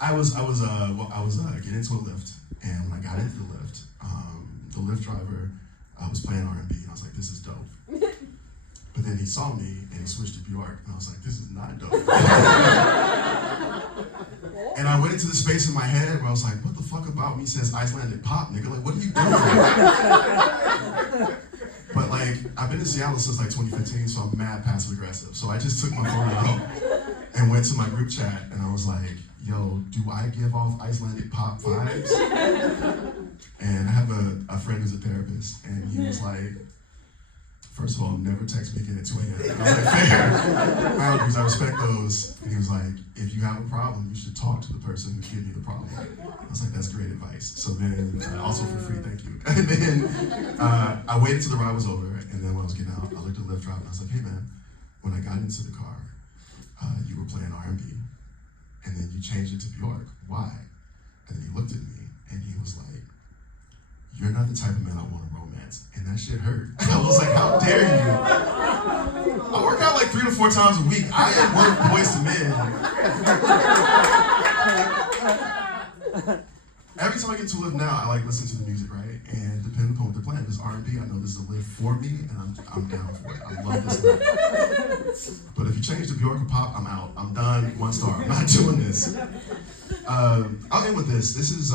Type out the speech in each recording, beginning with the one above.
I was getting into a lift, and when I got into the lift driver was playing R&B, and I was like, this is dope. But then he saw me, and he switched to Bjork, and I was like, this is not dope. And I went into the space in my head where I was like, what the fuck about me says Icelandic pop, nigga? Like, what are you doing? But like, I've been in Seattle since like 2015, so I'm mad passive aggressive. So I just took my phone out and went to my group chat, and I was like, yo, do I give off Icelandic pop vibes? And I have a friend who's a therapist, and he was like, first of all, never text me again at 2 a.m. And I was like, fair. Boundaries, I respect those. And he was like, if you have a problem, you should talk to the person who's giving you the problem. I was like, that's great advice. So then, also for free, thank you. And then I waited till the ride was over, and then when I was getting out, I looked at the lift driver, and I was like, hey man, when I got into the car, you were playing R&B, and then you changed it to Bjork. Why? And then he looked at me, and he was like, you're not the type of man I want to romance. And that shit hurt. I was like, how dare you? I work out like 3 to 4 times a week. I work Boys to Men. Every time I get to live now, I like listen to the music, right? And depending upon what they're playing, if it's R&B, I know this is a live for me, and I'm down for it. I love this live. But if you change to Bjork or pop, I'm out. I'm done. 1 star. I'm not doing this. I'll end with this. This is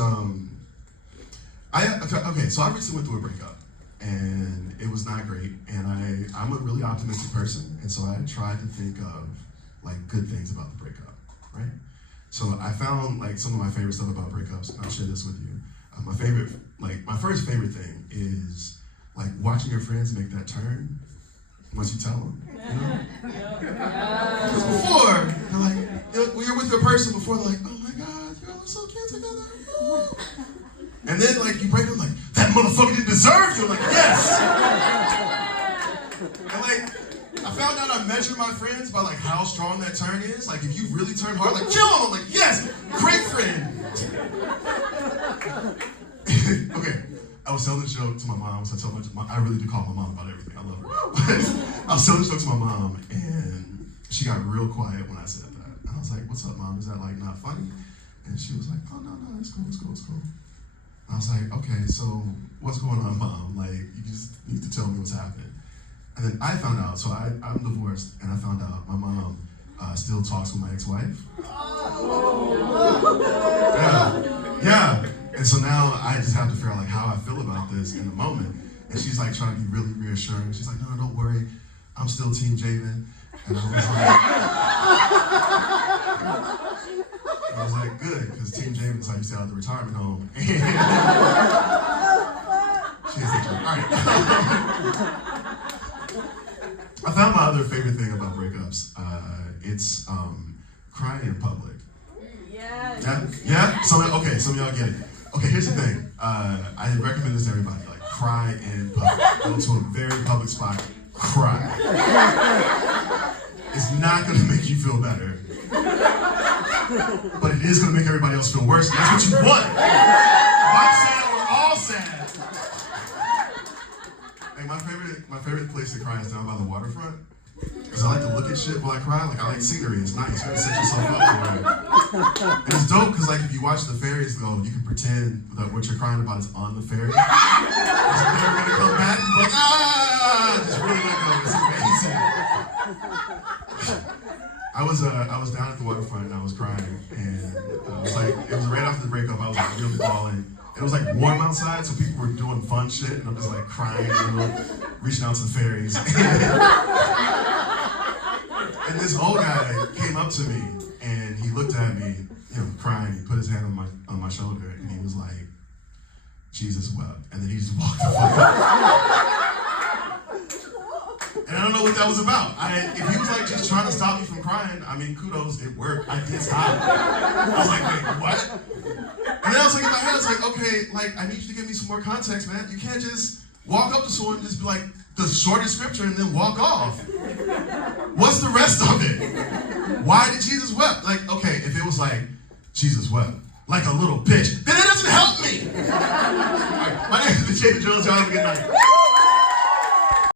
okay, so I recently went through a breakup, and it was not great, and I'm a really optimistic person, and so I tried to think of like good things about the breakup, right? So I found like some of my favorite stuff about breakups, and I'll share this with you. My first favorite thing is like watching your friends make that turn once you tell them, you know? Because before, they're like, when you're with your person before, they're like, oh my God, y'all are so cute together. And then, like, you break up, like, that motherfucker didn't deserve you. Like, yes. And, like, I found out I measure my friends by, like, how strong that turn is. Like, if you really turn hard, like, kill him. I'm like, yes, great friend. Okay, I was telling this joke to my mom. So I really do call my mom about everything. I love her. I was telling this joke to my mom, and she got real quiet when I said that. And I was like, what's up, Mom? Is that, like, not funny? And she was like, oh, no, it's cool. I was like, okay, so what's going on, Mom? Like, you just need to tell me what's happening. And then I found out, so I'm divorced, and I found out my mom still talks with my ex-wife. Yeah. And so now I just have to figure out like how I feel about this in the moment. And she's like trying to be really reassuring. She's like, no, don't worry, I'm still Team Javann. And I was like, good, because Team Javann is how you stay out of the retirement home. She is a joke. All right. I found my other favorite thing about breakups. It's crying in public. Yeah? Some of y'all get it. Okay, here's the thing. I recommend this to everybody. Like, cry in public. Go to a very public spot. Cry. It's not going to make you feel better. But it is going to make everybody else feel worse. And that's what you want. If I'm sad, we're all sad. Like, my favorite place to cry is down by the waterfront. Because I like to look at shit while I cry. Like, I like scenery. It's nice. You can set yourself up for it. And it's dope because, like, if you watch the fairies go, you can pretend that what you're crying about is on the ferry. It's never going to come back. You're like, just really let go. It's amazing. I was down at the waterfront and I was crying. And it was right after the breakup. I was like really bawling. And it was like warm outside, so people were doing fun shit. And I'm just like crying, reaching out to the fairies. And this old guy came up to me and he looked at me, crying. He put his hand on my shoulder and he was like, Jesus wept. And then he just walked the fuck out. And I don't know what that was about. If he was like just trying to stop me from crying, I mean, kudos, it worked. I did stop. I was like, wait, what? And then I was like in my head, I was like, okay, like I need you to give me some more context, man. You can't just walk up to someone and just be like the shortest scripture and then walk off. What's the rest of it? Why did Jesus wept? Like, okay, if it was like Jesus wept like a little bitch, then it doesn't help me. All right, my name is Javann Jones. Y'all have a good night.